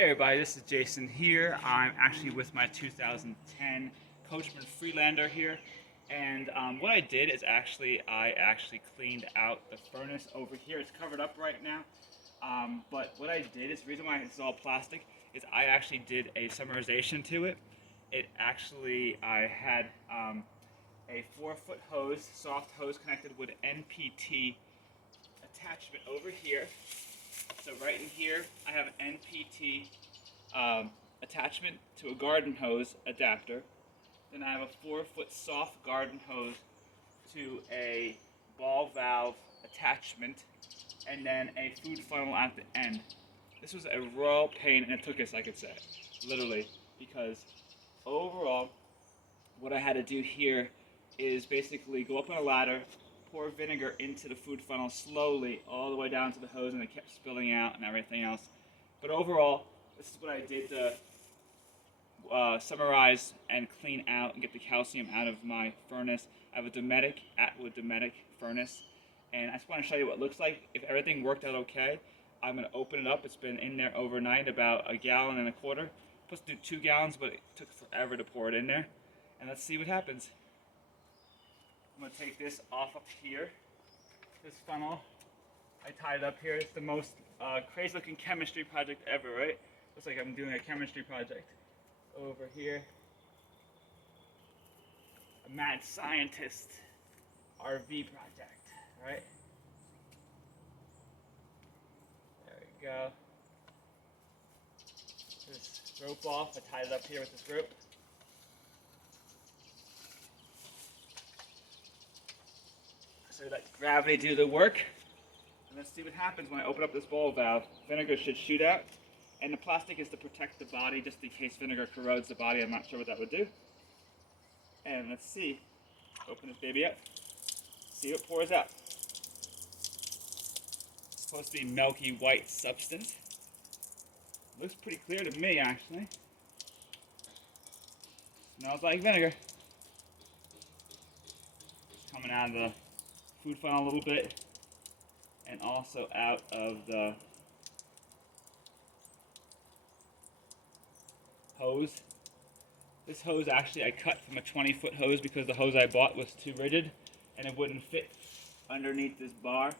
Hey everybody, this is Jason here. I'm actually with my 2010 Coachman Freelander here. And what I did is I cleaned out the furnace over here. It's covered up right now. But what I did is, the reason why it's all plastic is I actually did a summarization to it. I had a 4-foot hose, soft hose connected with NPT attachment over here. So right in here, I have an NPT attachment to a garden hose adapter. Then I have a 4-foot soft garden hose to a ball valve attachment, and then a food funnel at the end. This was a royal pain, and it took us, like I said, literally, because overall, what I had to do here is basically go up on a ladder, pour vinegar into the food funnel slowly all the way down to the hose, and it kept spilling out and everything else. But overall, this is what I did to summarize and clean out and get the calcium out of my furnace. I have a Atwood Dometic furnace, and I just want to show you what it looks like. If everything worked out okay, I'm going to open it up. It's been in there overnight, about 1.25 gallons. Supposed to do 2 gallons, but it took forever to pour it in there. And let's see what happens. I'm going to take this off up here, this funnel. I tied it up here. It's the most crazy looking chemistry project ever, right? Looks like I'm doing a chemistry project. Over here, a mad scientist RV project, right? There we go. This rope off. I tied it up here with this rope. So let gravity do the work. And let's see what happens when I open up this ball valve. Vinegar should shoot out. And the plastic is to protect the body, just in case vinegar corrodes the body. I'm not sure what that would do. And let's see. Open this baby up. See what pours out. It's supposed to be milky white substance. Looks pretty clear to me, actually. Smells like vinegar. It's coming out of the food funnel a little bit, and also out of the hose. This hose actually I cut from a 20-foot hose because the hose I bought was too rigid and it wouldn't fit underneath this bar.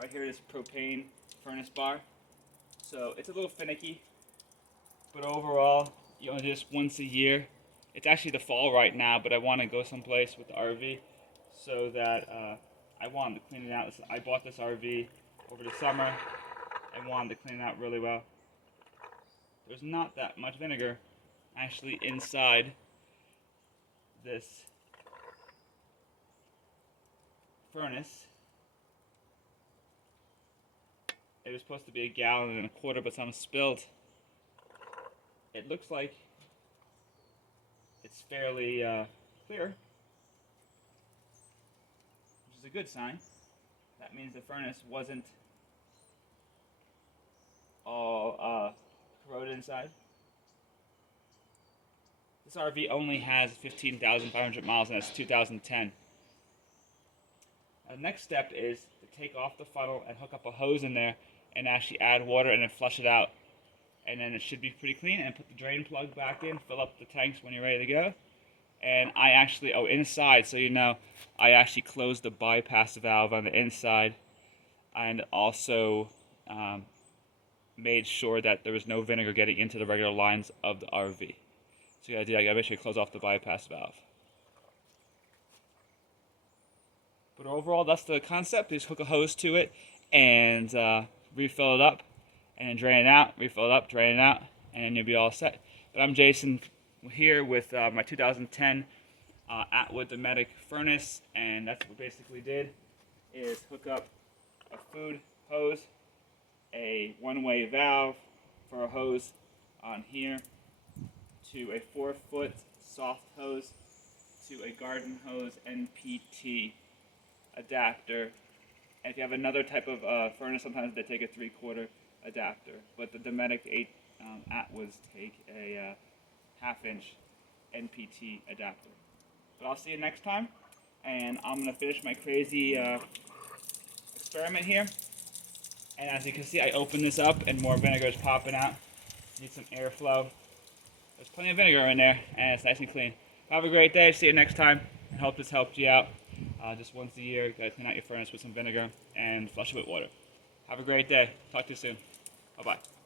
Right here, this propane furnace bar. So it's a little finicky, but overall, you only do this once a year. It's actually the fall right now, but I want to go someplace with the RV so that I wanted to clean it out. I bought this RV over the summer and wanted to clean it out really well. There's not that much vinegar actually inside this furnace. It was supposed to be 1.25 gallons, but some spilled. It looks like it's fairly clear, which is a good sign. That means the furnace wasn't all corroded inside. This RV only has 15,500 miles, and it's 2010. The next step is to take off the funnel and hook up a hose in there and actually add water and then flush it out. And then it should be pretty clean, and put the drain plug back in, fill up the tanks when you're ready to go. And I actually, inside, so you know, I actually closed the bypass valve on the inside, and also made sure that there was no vinegar getting into the regular lines of the RV. So you gotta make sure you close off the bypass valve. But overall, that's the concept. You just hook a hose to it and refill it up, and then drain it out, refill it up, drain it out, and then you'll be all set. But I'm Jason here with my 2010 Atwood Dometic furnace, and that's what we basically did, is hook up a food hose, a one-way valve for a hose on here, to a 4-foot soft hose, to a garden hose NPT adapter. And if you have another type of furnace, sometimes they take a 3/4 adapter, but the Dometic Atwoods take a 1/2-inch NPT adapter. But I'll see you next time, and I'm going to finish my crazy experiment here. And as you can see, I open this up and more vinegar is popping out. Need some airflow. There's plenty of vinegar in there, and it's nice and clean. Have a great day. See you next time. I hope this helped you out. Just once a year, you gotta clean out your furnace with some vinegar and flush it with water. Have a great day. Talk to you soon. Bye-bye.